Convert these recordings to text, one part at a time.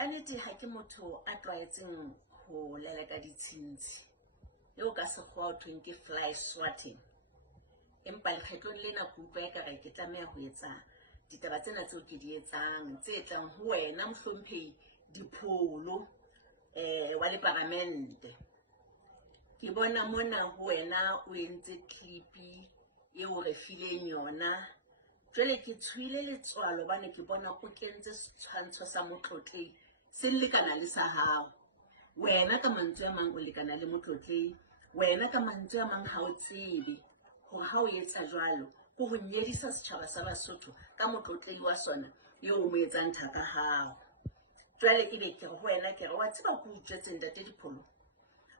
Kanete ha ke motho a tlwaetseng ho leleka ditshintshi eo ka sekgowa ho thweng ke fly swatting, empa lekgetlong lena ke utlwa ekare ke tlameha ho etsa ditaba tsena tseo ke di etsang tse tlang ho wena mohlomphehi Dipholo wa Leparamente. Ke bona mona ho wena o entse clip-i eo re fileng yona. Jwale ke tshohile letswalo hobane ke bona o kentse setshwantsho sa motlotlehi se lekana le sa hao. Wena ka mantswe a mang o lekana le motlotlehi, wena ka mantswe a mang ha o tsebe hore ha o etsa jwalo ke ho nyedisa setjhaba sa Basotho ka motlotlehi wa sona eo o mo etsang thaka hao. Jwale ebe ke re ho wena ke re wa tseba ke utswetse Ntate Dipholo,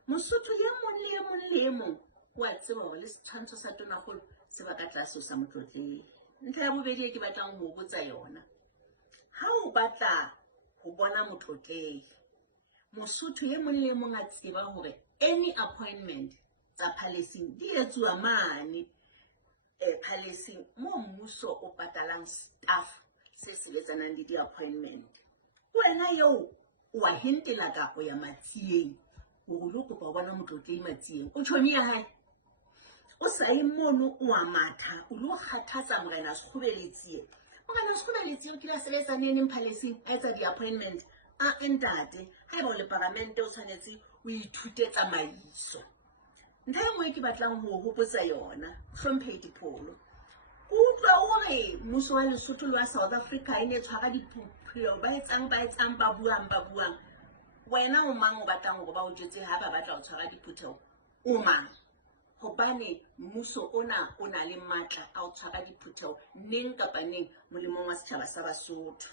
Mosotho ya mong le e mong le e mong wa tseba hore le setshwantsho sa Tonakgolo se ba ka tlase sa motlotlehi. Ntlha ya bobedi e ke batlang ho botsa yona, ha o batla ho bona motlotlehi, Mosotho ye mong le mong a tseba hore any appointment tsa palace-ing di etsuwa mane palace-ing mo mmuso o patalang staff se sebetsanang le di-appointment. Wena eo wa hentela ka o ya Matsieng o lo kopa ho bona motlotlehi Matsieng, o tjhoni ya hae o sa ye mono o a matha o lo kgathatsa Morena Sekgobeletsi. Morena Sekgobeletsi o kile a sebetsa neneng palace-ing a etsa di-appointment a ntate ha eba o Leparamente o tshwanetse o ithute tsamaiso. Ntho e nngwe ke batlang ho hopotsa yona, hlomphehi Dipholo, o utlwa hore mmuso wa Lesotho le wa South Africa e ne tshwara diphuphuo ba etsang ba buang. Wena o mang o batlang hore ba o jwetse ha ba batla ho tshwara diphutheo? O mang? Hobane mmuso ona o na le matla a ho tshwara diphutheo neng kapa neng molemong wa setjhaba sa Basotho.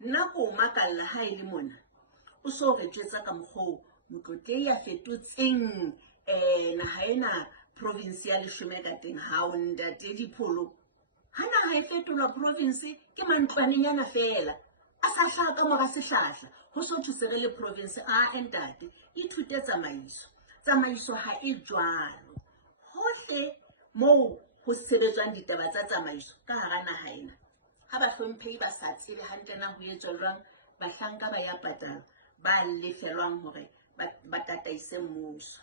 Nna ko makalla ha e le mona o so re jwetsa ka mokgwa motlotlehi a fetotseng naha ena province ya leshome ka teng. Ha o Ntate Dipholo, ha naha e fetolwa province ke mantlwanenyana fela a sa hlaha ka mora sehlahla ho so thuse re le province. Ntate ithute tsamaiso ha e jwalo. Hohle moo ho sebetswang ditaba tsa tsamaiso ka hara naha ena, ha ba hlomphehi ba sa tsebe hantle na ho etswa jwang, bahlanka ba ya patala ba lefelwang hore ba tataise mmuso.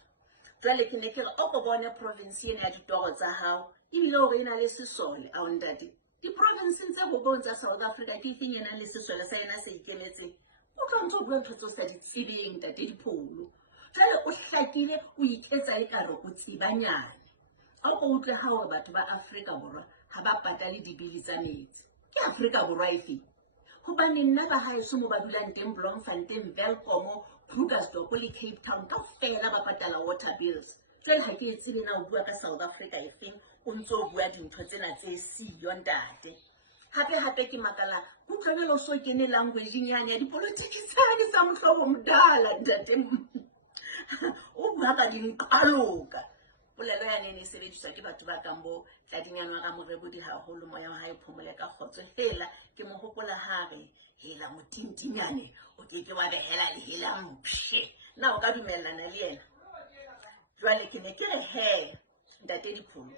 Jwale ke ne ke re o ko bone province ena ya ditoro tsa hao ebile hore e na le sesole. Ao Ntate, di-provinceng tse bobong tsa South Africa ke efeng ena le sesole sa ena se ikemetseng? O tlo ntse o bua ntho tseo sa di tsebeng Ntate Dipholo. Jwale o hlakile o iketsa ekare o tsebanyane. Ha o ko utlwe ha hore batho ba Afrika Borwa ha ba patale dibili tsa metsi, ke Afrika Borwa efeng? Hobane nna ba haeso mo ba dulang teng Bloemfontein, Welkom, Krugersdorp le Cape Town kaofela ba patala water bills. Jwale ha ke tsebe na o bua ka South Africa efeng, o ntse o bua dintho tsena tse siyo Ntate. Hape ke makala o tlohele o so kene language-eng yane ya dipolotiki tsane tsa mohlobo modala Ntate. O bua ka dinqaloka. Polelo yane ne sebediswa ke batho ba kang bo Tladinyana ka Morebodi haholo, moya wa hae phomole ka kgotso. Hela ke mo hopola hare, hela motintinyane o ke wa behela le hela mpshe. Na o ka dumellana le yena? Jwale ke ne ke re he Ntate Dipholo,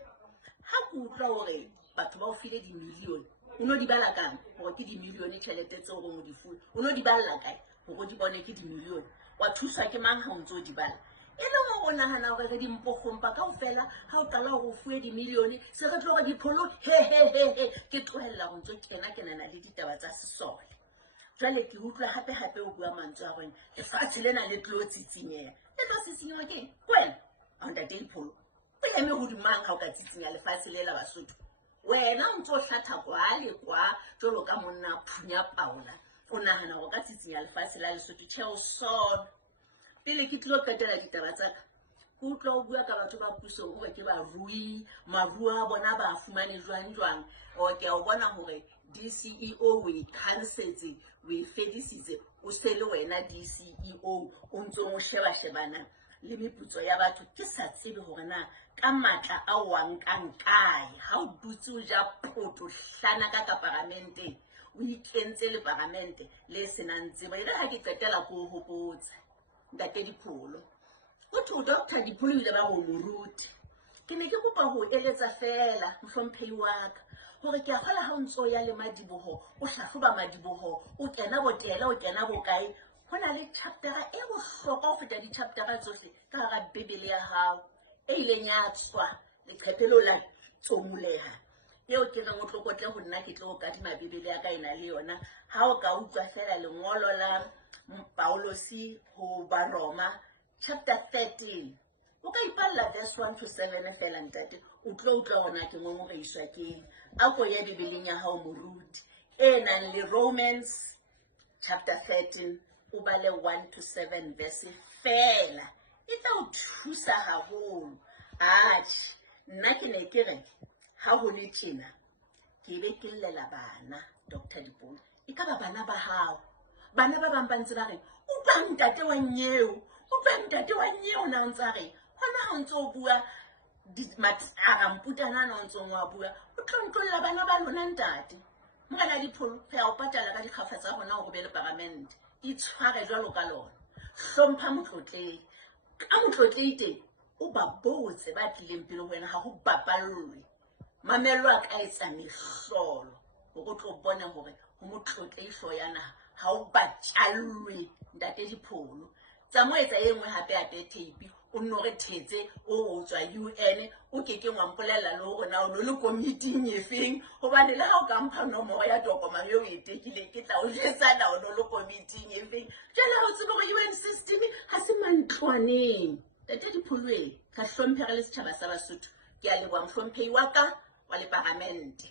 ha ke utlwa hore batho ba o file di-million, o no di bala kang hore ke di-million tjhelete tseo o di fuwe? O no di balla kae hore di bone ke di-million? Wa thuswa ke mang ha o ntso di bala? E le hore o nahana hore re dimpokgompa kaofela ha o qala hore o fuwe di-million se re tlo re Dipholo he ke tlohella ho ntso kenana le ditaba tsa sesole. Jwale ke utlwa hape o bua mantswe a hore lefatshe lena le tlo tsitsinyeha. Le tlo tsitsinyeha ke wena ao Ntate Dipholo, o eme hodimang ha o ka tsitsinya lefatshe le la Basotho? Wena o ntso hlatha kwa jwalo ka monna Phunya Paola, o nahana hore ka tsitsinya lefatshe la Lesotho? Tjhe, o sono. Pele ke tlo qetela ditaba tsa ka, ke utlwa o bua ka batho ba pusong hore ke barui, maruo a bona ba fumane jwang. Ke a o bona hore DCEO o e cancelletse, o e fedisitse, o se le wena DCEO o ntso mo shebana le meputso ya batho. Ke sa tsebe hore na ka matla a o a nkang kae ha o dutse o ja poto hlana ka Parlamenteng, o ikentse Leparamente le senang tsebo. Ile ha ke qetela ko hopotsa Ntate Dipholo, ho thwe Dr. Dipholo ile ba ho moruti. Ke ne ke kopa ho eletsa fela mohlomphehi wa ka hore ke a kgola ha o ntso ya le Madiboho o hlahloba Madiboho o kena botela o kena bokae ho na le chaptera e bohlokwa ho feta di-chaptera tsohle ka hara Bebele ya hao e ileng ya tswa leqephe leo la tsomuleha eo ke reng o tlo kotle ho nna ke tlo kadima Bebele ya ka ena le yona ha o ka utlwa fela lengolo la Paulosi ho Baroma chapter 13 o ka ipalla verse 1 to 7 fela ntate o tlo utlwa hona ke ngongoreiswa ke a ko ya Bebeleng ya hao moruti e nang le Romans chapter 13 o bale 1 to 7 verse fela e tla o thusa haholo nna ke ne ke re ha ho le tjena ke be ke llela bana Dr. Dipuo e ka ba bana ba hao bana ba bang ba ntse ba re o tla ntate wa nyeo na ntse re hona ha ntse o bua mputana na ntse o bua o tlontlolla bana ba lona ntate Morena Dipholo re a o patala ka dikgafa tsa rona ho be le parliament itshware jwalo ka lona hlompha motlotlehi ka motlotlehi teng o ba botse ba tlileng pele ho wena ha ho bapallwe mamello a ka etsa mehlolo hore o tlo bona hore ho motlotlehi hlo ya naha ha o batjallwe ntate Dipholo tsamoetsa e nngwe hape a tape o nno re thetse o tswa UN o keke wa mpolella le hore na o lo le committee efeng hobane le ha o ka mpha nomoro ya tokomane eo e tekile ke tla o jetsa na o lo le committee efeng jela o tsebe hore UN system ha se mantlwaneng ntate Dipholo ka hlomphe re le setjhaba sa Basotho ke a leboha mohlomphehi wa ka wa le parliament